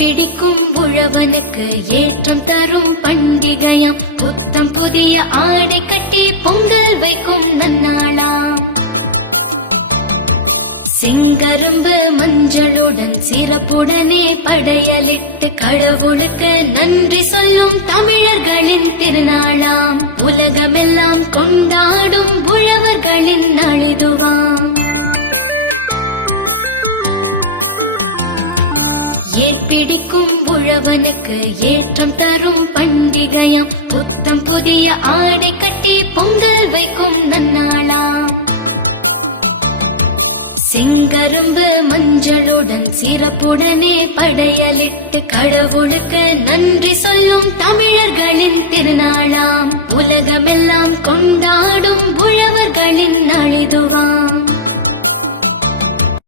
பிடிக்கும் உழவனுக்கு ஏற்றம் தரும் பண்டிகையாம். புத்தம் புதிய ஆடை கட்டி பொங்கல் வைக்கும் நன்னாளாம். செங்கரும்பு மஞ்சளுடன் சிறப்புடனே படையலிட்டு கடவுளுக்கு நன்றி சொல்லும் தமிழர்களின் திருநாளாம். உலகமெல்லாம் கொண்டாடும் உழவர்களின் நாளிதுவாம். ஏற்பிடிக்கும் உழவனுக்கு ஏற்றம் தரும் பண்டிகையாம். புத்தம் புதிய ஆடை கட்டி பொங்கல் வைக்கும் நன்னாளாம். செங்கரும்பு மஞ்சளுடன் சிறப்புடனே படையலிட்டு கடவுளுக்கு நன்றி சொல்லும் தமிழர்களின் திருநாளாம். உலகமெல்லாம் கொண்டாடும் உழவர்களின் நாளிதுவாம்.